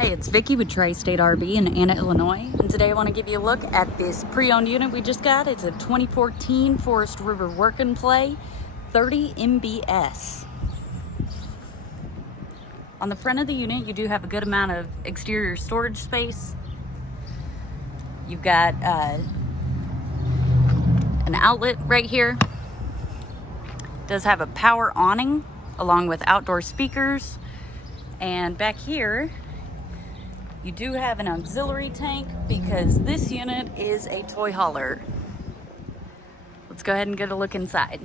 Hey, it's Vicky with Tri-State RV in Anna, Illinois, and today I want to give you a look at this pre-owned unit we just got. It's a 2014 Forest River Work and Play 30 MBS. On the front of the unit, you do have a good amount of exterior storage space. You've got an outlet right here. It does have a power awning along with outdoor speakers, and back here you do have an auxiliary tank because this unit is a toy hauler. Let's go ahead and get a look inside.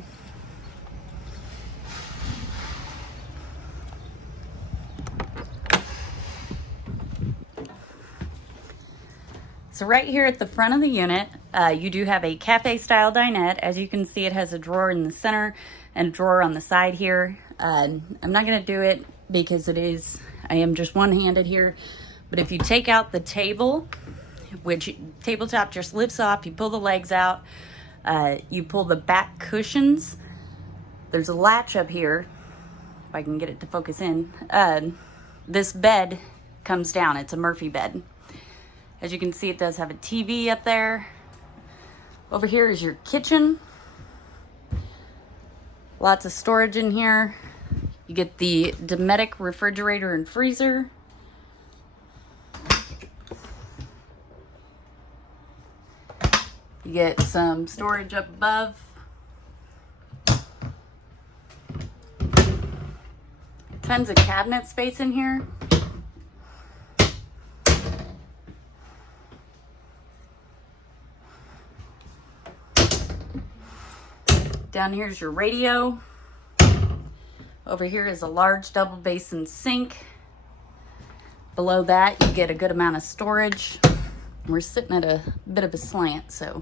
So right here at the front of the unit, you do have a cafe style dinette. As you can see, it has a drawer in the center and a drawer on the side here. I'm not gonna do it because I am just one-handed here. But if you take out the table, which tabletop just lifts off, you pull the legs out, you pull the back cushions. There's a latch up here, if I can get it to focus in. This bed comes down, it's a Murphy bed. As you can see, it does have a TV up there. Over here is your kitchen. Lots of storage in here. You get the Dinette refrigerator and freezer. You get some storage up above. Tons of cabinet space in here. Down here is your radio. Over here is a large double basin sink. Below that, you get a good amount of storage. We're sitting at a bit of a slant, so.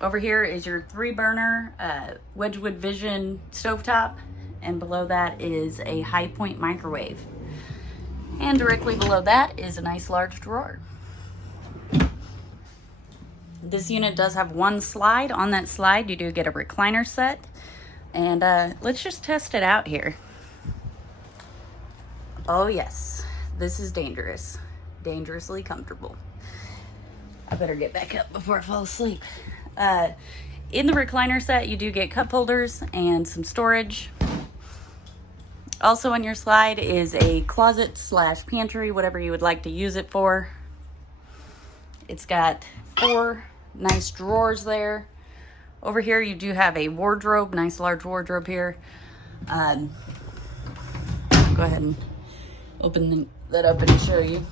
Over here is your 3-burner Wedgwood Vision stovetop, and below that is a high point microwave. And directly below that is a nice large drawer. This unit does have one slide. On that slide, you do get a recliner set. And let's just test it out here. Oh yes, this is dangerous. Dangerously comfortable. I better get back up before I fall asleep. In the recliner set, you do get cup holders and some storage. Also on your slide is a closet / pantry, whatever you would like to use it for. It's got 4 nice drawers there. Over here you do have a wardrobe, nice large wardrobe here. Go ahead and open that up and show you.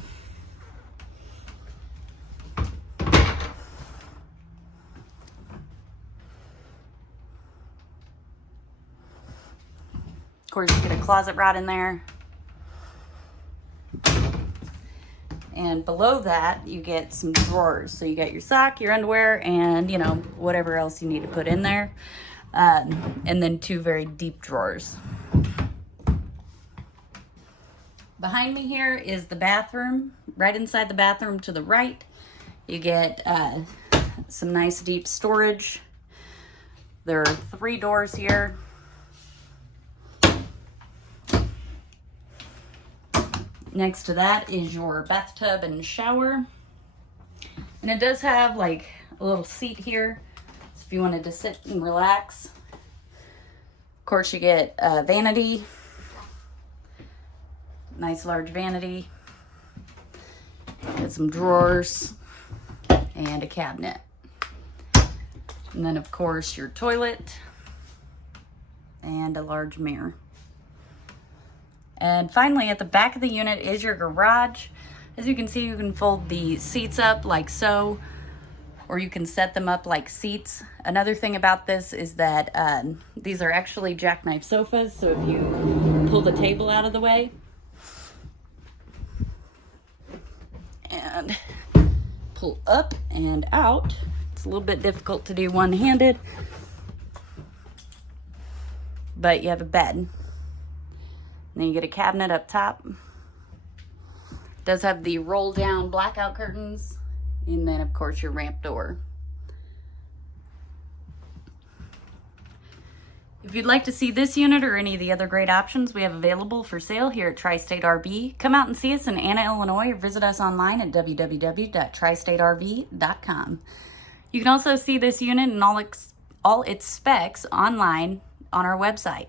Of course, you get a closet rod in there. And below that, you get some drawers. So you got your sock, your underwear, and you know, whatever else you need to put in there. And then 2 very deep drawers. Behind me here is the bathroom. Right inside the bathroom to the right, you get some nice deep storage. There are 3 doors here. Next to that is your bathtub and shower. And it does have like a little seat here, so if you wanted to sit and relax. Of course, you get a vanity. Nice large vanity. Got some drawers and a cabinet. And then of course your toilet and a large mirror. And finally, at the back of the unit is your garage. As you can see, you can fold the seats up like so, or you can set them up like seats. Another thing about this is that these are actually jackknife sofas, so if you pull the table out of the way and pull up and out, it's a little bit difficult to do one-handed, but you have a bed. Then you get a cabinet up top. It does have the roll down blackout curtains, and then of course your ramp door. If you'd like to see this unit or any of the other great options we have available for sale here at Tri-State RV, come out and see us in Anna, Illinois, or visit us online at www.tristaterv.com. You can also see this unit and all its specs online on our website.